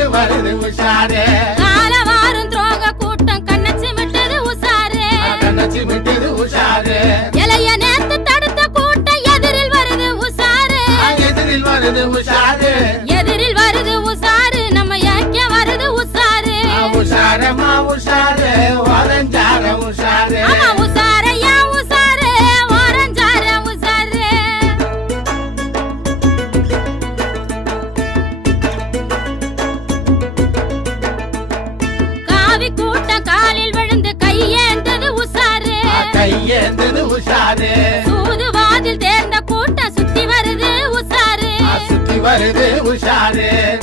கொண்டு வருது உஷாரு. காலவாரும் துரோக கூட்டம் கண்ணச்சி விட்டது உசாரு. கண்ணச்சி விட்டது உஷாரு. இளைய நேத்து தடுத்த கூட்டம் எதிரில் வருது உசாரு. எதிரில் வருது உஷாரு. எதிரில் வருது உசாரு. நம்ம ஏக்க வருது உசாரு. உஷாரமா உஷாரு. ஓரஞ்சார உஷாரு. ஆமா உசாரையா உசாரு. ஓரஞ்சார உசாரு. காவி கூட்டம் காலில் விழுந்து கையேந்தது உசாரு. கையேந்தது உஷாரு. சூதுவாதில் தேர்ந்த கூட்டம் சுத்தி வருது உசாரு. சுத்தி வருது உஷாரு.